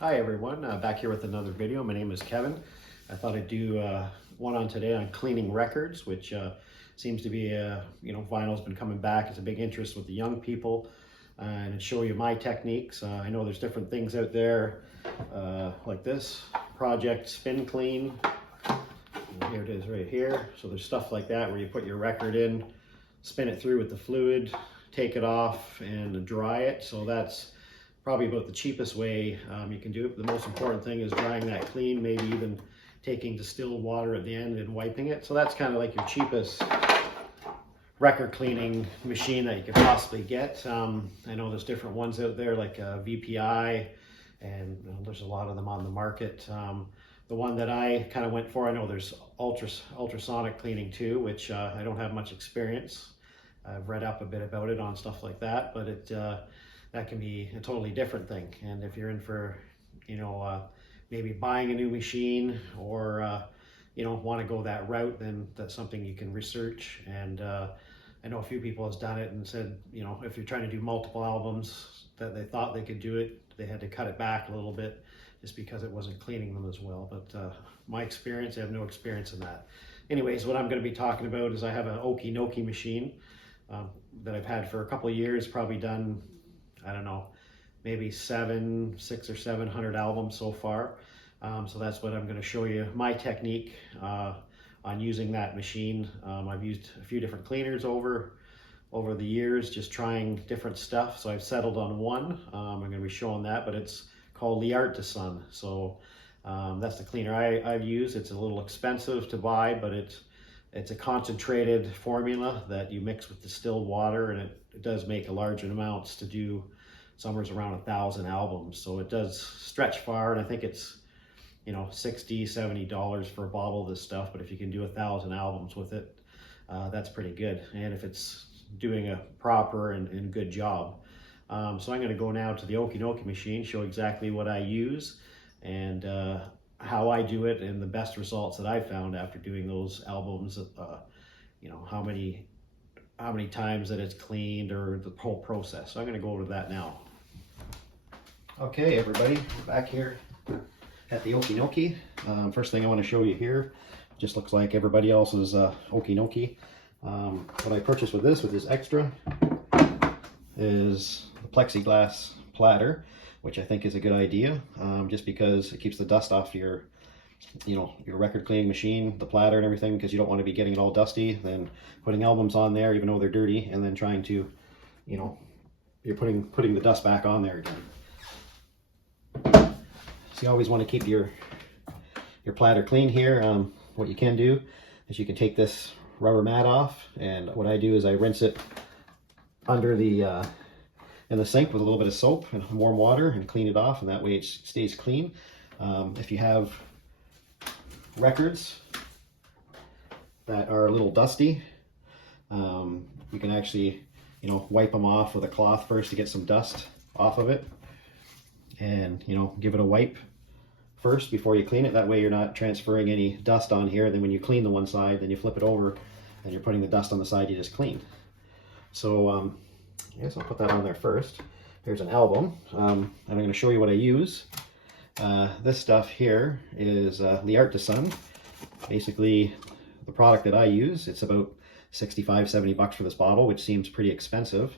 Hi everyone, back here with another video. My name is Kevin. I thought I'd do one on today on cleaning records, which seems to be, vinyl's been coming back. It's a big interest with the young people, and show you my techniques. I know there's different things out there, like this Project Spin Clean. And here it is right here. So there's stuff like that where you put your record in, spin it through with the fluid, take it off and dry it. So that's probably about the cheapest way you can do it. The most important thing is drying that clean, maybe even taking distilled water at the end and wiping it. So that's kind of like your cheapest record cleaning machine that you could possibly get. I know there's different ones out there like VPI, and there's a lot of them on the market. The one that I kind of went for, I know there's ultrasonic cleaning too, which I don't have much experience. I've read up a bit about it on stuff like that, but that can be a totally different thing. And if you're in for, maybe buying a new machine or, want to go that route, then that's something you can research. And I know a few people has done it and said, if you're trying to do multiple albums that they thought they could do it, they had to cut it back a little bit just because it wasn't cleaning them as well. But my experience, I have no experience in that. Anyways, what I'm going to be talking about is I have an Okki Nokki machine that I've had for a couple of years, probably done, I don't know, maybe 600 or 700 albums so far. So that's what I'm going to show you, my technique on using that machine. I've used a few different cleaners over the years, just trying different stuff. So I've settled on one. I'm going to be showing that, but it's called L'Artisan. So that's the cleaner I've used. It's a little expensive to buy, but it's a concentrated formula that you mix with distilled water, and it does make a large amounts to do somewhere around 1,000 albums. So it does stretch far, and I think it's, $60–70 for a bottle of this stuff. But if you can do 1,000 albums with it, that's pretty good. And if it's doing a proper and good job. So I'm going to go now to the Okki Nokki machine, show exactly what I use and how I do it, and the best results that I found after doing those albums. How many times that it's cleaned, or the whole process. So I'm going to go over that now. Okay, everybody, we're back here at the Okki Nokki. First thing I want to show you here, just looks like everybody else's Okki Nokki. What I purchased with this extra, is the plexiglass platter, which I think is a good idea, just because it keeps the dust off your record cleaning machine, the platter and everything, because you don't want to be getting it all dusty, then putting albums on there even though they're dirty, and then trying to, you're putting the dust back on there again. So you always want to keep your platter clean here. What you can do is you can take this rubber mat off, and what I do is I rinse it under the in the sink with a little bit of soap and warm water and clean it off, and that way it stays clean. If you have records that are a little dusty, you can actually wipe them off with a cloth first to get some dust off of it, and give it a wipe first before you clean it. That way you're not transferring any dust on here, and then when you clean the one side, then you flip it over and you're putting the dust on the side you just cleaned. So I guess I'll put that on there first. Here's an album, and I'm going to show you what I use. This stuff here is L'Artisan. Basically, the product that I use, it's about 65–70 bucks for this bottle, which seems pretty expensive.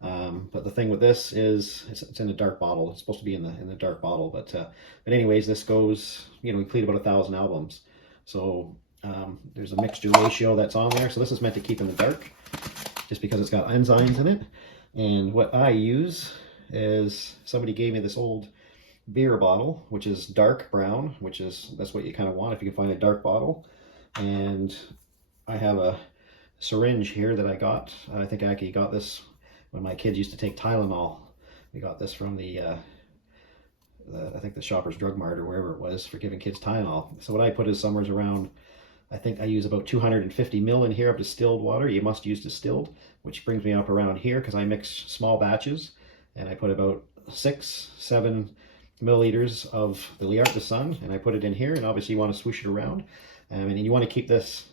But the thing with this is it's in a dark bottle. It's supposed to be in the dark bottle, but anyways, this goes, we clean about 1,000 albums. So there's a mixture ratio that's on there. So this is meant to keep in the dark, just because it's got enzymes in it. And what I use is, somebody gave me this old beer bottle, which is dark brown, that's what you kind of want if you can find a dark bottle. And I have a syringe here that I got. I think I actually got this when my kids used to take Tylenol. We got this from I think the Shoppers Drug Mart or wherever it was, for giving kids Tylenol. So what I put is somewhere around, I think I use about 250 ml in here of distilled water. You must use distilled, which brings me up around here, because I mix small batches, and I put about 6–7 milliliters of the L'Artisan, and I put it in here. And obviously you want to swoosh it around, and you want to keep this,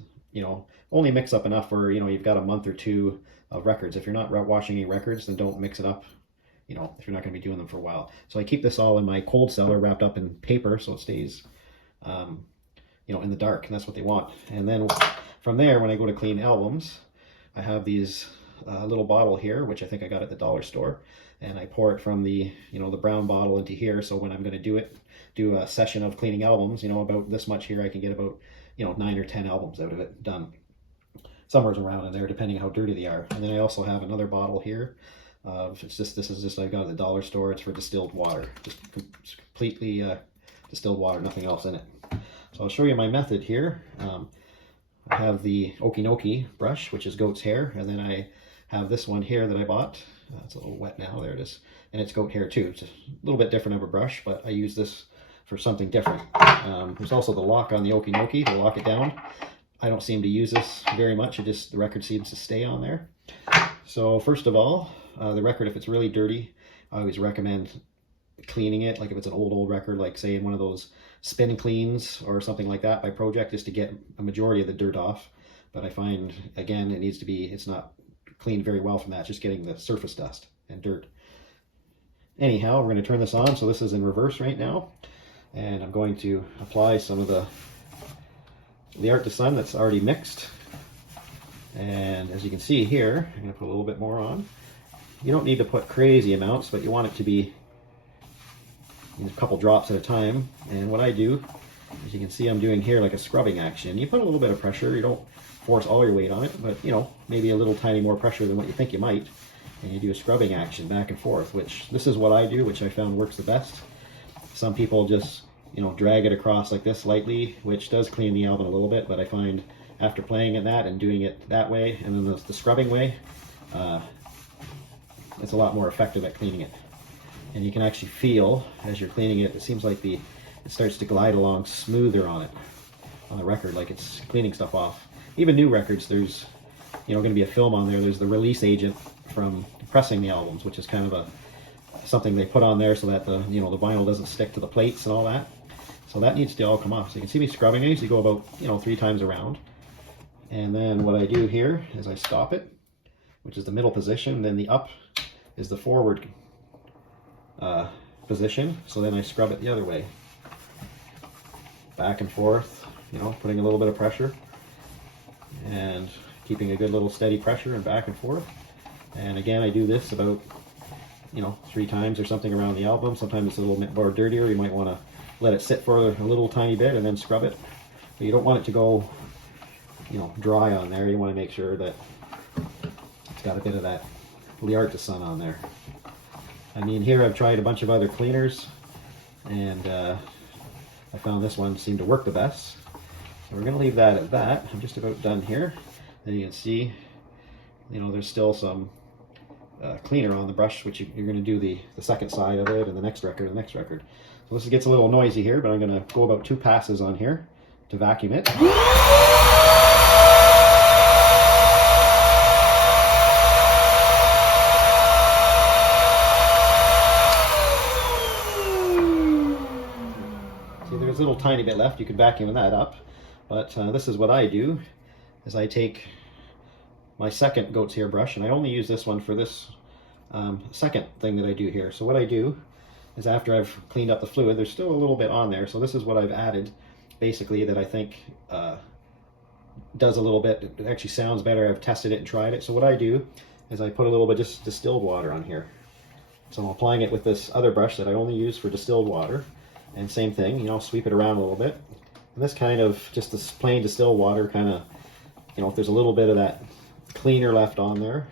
only mix up enough for, you've got a month or two of records. If you're not washing any records, then don't mix it up you know, if you're not going to be doing them for a while. So I keep this all in my cold cellar wrapped up in paper so it stays, you know, in the dark, and that's what they want. And then from there, when I go to clean albums, I have these little bottle here, which I think I got at the dollar store, and I pour it from the, you know, the brown bottle into here. So when I'm going to do a session of cleaning albums, you know, about this much here, I can get about, you know, 9 or 10 albums out of it done. Somewhere around in there, depending how dirty they are. And then I also have another bottle here. This is just I got at the dollar store. It's for distilled water, just completely distilled water, nothing else in it. So I'll show you my method here. I have the Okki Nokki brush, which is goat's hair, and then I have this one here that I bought. It's a little wet now. There it is, and it's goat hair too. It's a little bit different of a brush, but I use this for something different. There's also the lock on the Okki Nokki to lock it down. I don't seem to use this very much. The record seems to stay on there. So first of all, the record, if it's really dirty, I always recommend cleaning it. Like if it's an old record, like say in one of those spin cleans or something like that by Project, just to get a majority of the dirt off. But I find, again, it's not cleaned very well from that, just getting the surface dust and dirt. Anyhow, we're going to turn this on. So this is in reverse right now. And I'm going to apply some of the Art to Sun that's already mixed. And as you can see here, I'm going to put a little bit more on. You don't need to put crazy amounts, but you want it to be a couple drops at a time. And what I do, as you can see, I'm doing here like a scrubbing action. You put a little bit of pressure. You don't force all your weight on it, but you know, maybe a little tiny more pressure than what you think you might. And you do a scrubbing action back and forth, which this is what I do, which I found works the best. Some people just, you know, drag it across like this lightly, which does clean the album a little bit, but I find after playing it that and doing it that way, and then the scrubbing way, it's a lot more effective at cleaning it. And you can actually feel, as you're cleaning it, it seems like it starts to glide along smoother on the record, like it's cleaning stuff off. Even new records, there's, you know, going to be a film on there. There's the release agent from pressing the albums, which is kind of something they put on there so that the vinyl doesn't stick to the plates and all that. So that needs to all come off. So you can see me scrubbing it. You go about, 3 times around. And then what I do here is I stop it, which is the middle position. Then the up is the forward position. So then I scrub it the other way. Back and forth, putting a little bit of pressure. And keeping a good little steady pressure and back and forth. And again, I do this about, 3 times or something around the album. Sometimes it's a little bit more dirtier. You might want to let it sit for a little tiny bit and then scrub it. But you don't want it to go, dry on there. You want to make sure that it's got a bit of that Art to Sun on there. I mean, here I've tried a bunch of other cleaners, and I found this one seemed to work the best. So we're going to leave that at that. I'm just about done here. Then you can see, there's still some cleaner on the brush, which you're going to do the second side of it, and the next record, So this gets a little noisy here, but I'm going to go about 2 passes on here to vacuum it. See, there's a little tiny bit left. You can vacuum that up, but this is what I do, is I take my second goat's hair brush, and I only use this one for this second thing that I do here. So what I do is, after I've cleaned up the fluid, there's still a little bit on there. So this is what I've added, basically, that I think does a little bit. It actually sounds better. I've tested it and tried it. So what I do is I put a little bit just distilled water on here. So I'm applying it with this other brush that I only use for distilled water. And same thing, sweep it around a little bit. And this kind of, just this plain distilled water kind of, if there's a little bit of that cleaner left on there,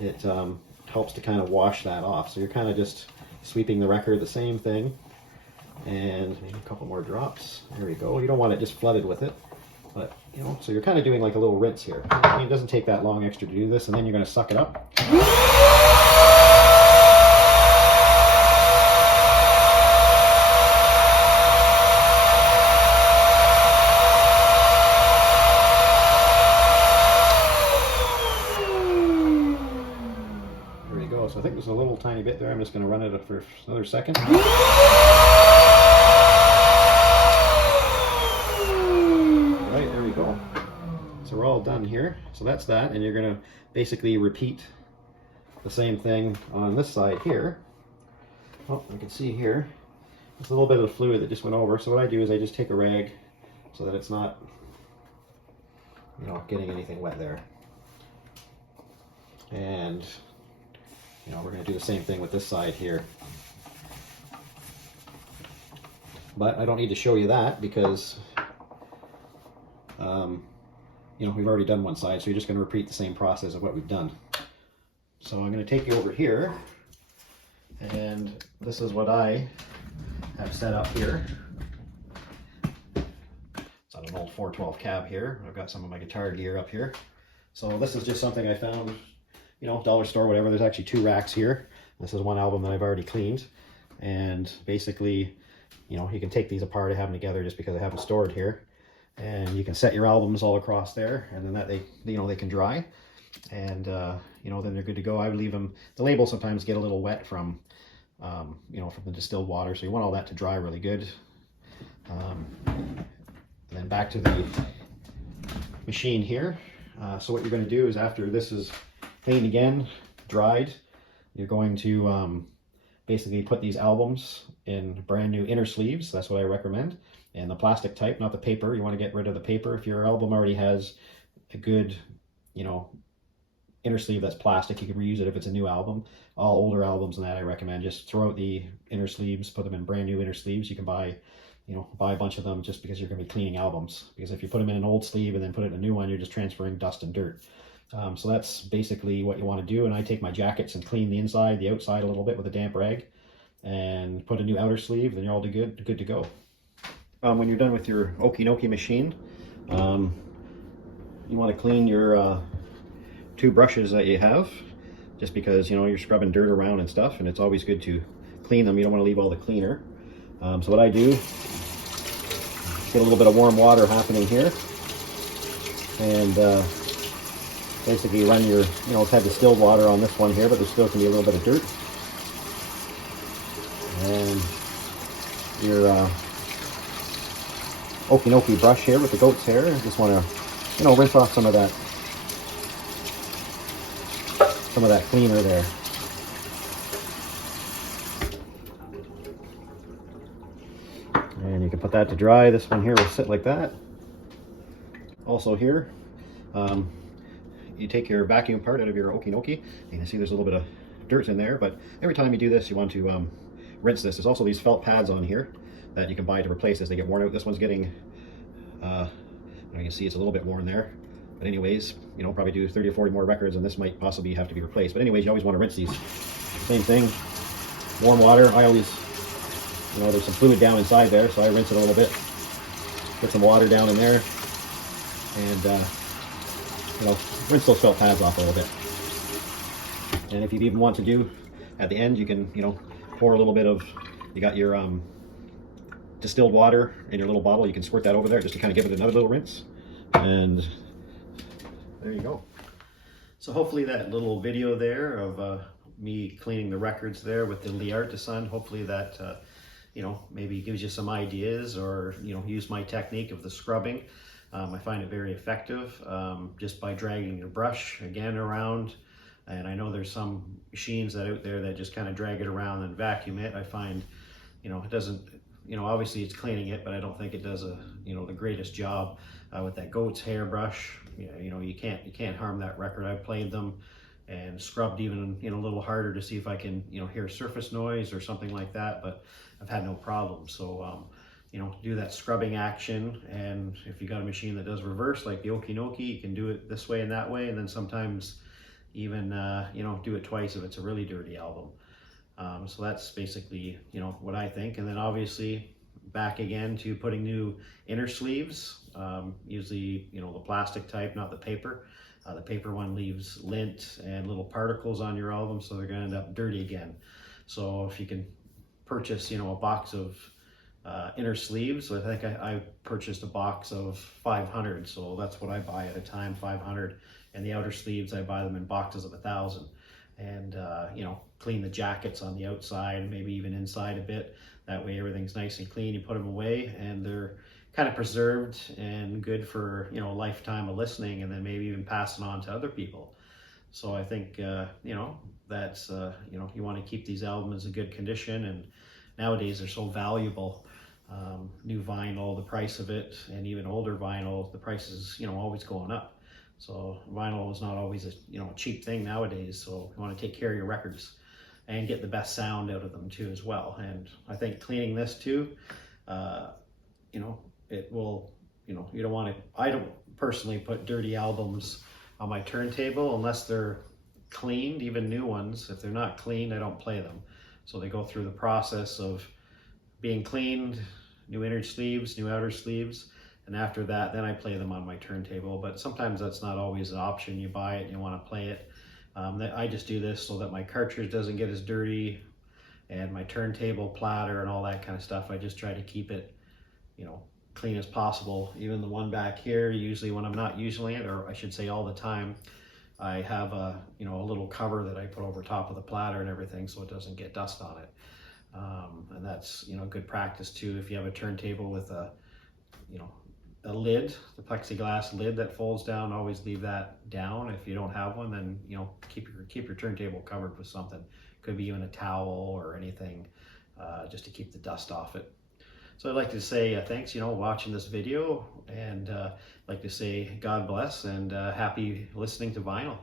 it helps to kind of wash that off. So you're kind of just sweeping the record, the same thing, and maybe a couple more drops. There we go. You don't want it just flooded with it, but so you're kind of doing like a little rinse here. I mean, it doesn't take that long extra to do this, and then you're going to suck it up. So I think there's a little tiny bit there. I'm just going to run it for another second. Right, there we go. So we're all done here. So that's that, and you're going to basically repeat the same thing on this side here. Oh, you can see here, there's a little bit of the fluid that just went over. So what I do is I just take a rag so that it's not, you know, getting anything wet there. And, you know, we're going to do the same thing with this side here. But I don't need to show you that because, you know, we've already done one side, so you're just going to repeat the same process of what we've done. So I'm going to take you over here, and this is what I have set up here. It's on an old 412 cab here. I've got some of my guitar gear up here. So this is just something I found, you know, dollar store, whatever. There's actually 2 racks here. This is one album that I've already cleaned. And basically, you know, you can take these apart. I have them together just because I have them stored here. And you can set your albums all across there, and then that they can dry. And, you know, then they're good to go. I would leave them, the labels sometimes get a little wet from, you know, from the distilled water. So you want all that to dry really good. And then back to the machine here. So what you're going to do is after this is cleaned again, dried, you're going to basically put these albums in brand new inner sleeves. That's what I recommend. And the plastic type, not the paper. You want to get rid of the paper. If your album already has a good, you know, inner sleeve that's plastic, you can reuse it if it's a new album. All older albums and that I recommend just throw out the inner sleeves, put them in brand new inner sleeves. You can buy, you know, buy a bunch of them just because you're going to be cleaning albums. Because if you put them in an old sleeve and then put it in a new one, you're just transferring dust and dirt. So that's basically what you want to do. And I take my jackets and clean the inside, the outside a little bit with a damp rag, and put a new outer sleeve, then you're all good to go. When you're done with your Okki Nokki machine, you want to clean your 2 brushes that you have, just because, you know, you're scrubbing dirt around and stuff, and it's always good to clean them. You don't want to leave all the cleaner. So what I do, get a little bit of warm water happening here, and basically run your, you know, it's had distilled water on this one here, but there still can be a little bit of dirt. And your Okki Nokki brush here with the goat's hair. I just want to, you know, rinse off some of that cleaner there. And you can put that to dry. This one here will sit like that. Also here, you take your vacuum part out of your Okki Nokki. You can see there's a little bit of dirt in there, but every time you do this, you want to rinse this. There's also these felt pads on here that you can buy to replace as they get worn out. This one's getting, you can see it's a little bit worn there. But anyways, you know, probably do 30 or 40 more records and this might possibly have to be replaced. But anyways, you always want to rinse these. Same thing, warm water. I always, you know, there's some fluid down inside there, so I rinse it a little bit. Put some water down in there and, you know, rinse those felt pads off a little bit. And if you even want to do, at the end, you can, you know, pour a little bit of, you got your distilled water in your little bottle, you can squirt that over there just to kind of give it another little rinse. And there you go. So hopefully that little video there of me cleaning the records there with the Liartisan, hopefully that, you know, maybe gives you some ideas, or, you know, use my technique of the scrubbing. I find it very effective just by dragging your brush again around. And I know there's some machines that out there that just kind of drag it around and vacuum it. I find, you know, it doesn't, you know, obviously it's cleaning it, but I don't think it does a, you know, the greatest job with that goat's hair brush. You know, you can't harm that record. I've played them and scrubbed even, you know, a little harder to see if I can, you know, hear surface noise or something like that, but I've had no problem. So, you know, do that scrubbing action. And if you got a machine that does reverse, like the Okki Nokki, you can do it this way and that way. And then sometimes even, you know, do it twice if it's a really dirty album. So that's basically, you know, what I think. And then obviously back again to putting new inner sleeves, usually, you know, the plastic type, not the paper. The paper one leaves lint and little particles on your album, so they're going to end up dirty again. So if you can purchase, you know, a box of inner sleeves, so I think I purchased a box of 500, so that's what I buy at a time, 500. And the outer sleeves, I buy them in boxes of 1,000. And, you know, clean the jackets on the outside, maybe even inside a bit. That way everything's nice and clean. You put them away and they're kind of preserved and good for, you know, a lifetime of listening, and then maybe even passing on to other people. So I think, you know, that's, you know, you want to keep these albums in good condition, and nowadays they're so valuable. New vinyl, the price of it, and even older vinyl, the price is, you know, always going up. So vinyl is not always a, you know, a cheap thing nowadays. So you want to take care of your records and get the best sound out of them too as well. And I think cleaning this too, you know, it will, you know, you don't want to, I don't personally put dirty albums on my turntable unless they're cleaned, even new ones. If they're not cleaned, I don't play them. So they go through the process of being cleaned, new inner sleeves, new outer sleeves, and after that, then I play them on my turntable. But sometimes that's not always an option. You buy it and you want to play it. I just do this so that my cartridge doesn't get as dirty, and my turntable platter and all that kind of stuff. I just try to keep it, you know, clean as possible. Even the one back here, usually when I'm not using it, or I should say all the time, I have a, you know, a little cover that I put over top of the platter and everything so it doesn't get dust on it. And that's, you know, good practice too. If you have a turntable with a, you know, a lid, the plexiglass lid that folds down, always leave that down. If you don't have one, then, you know, keep your turntable covered with something. Could be even a towel or anything, just to keep the dust off it. So I'd like to say thanks, you know, watching this video, and like to say God bless and happy listening to vinyl.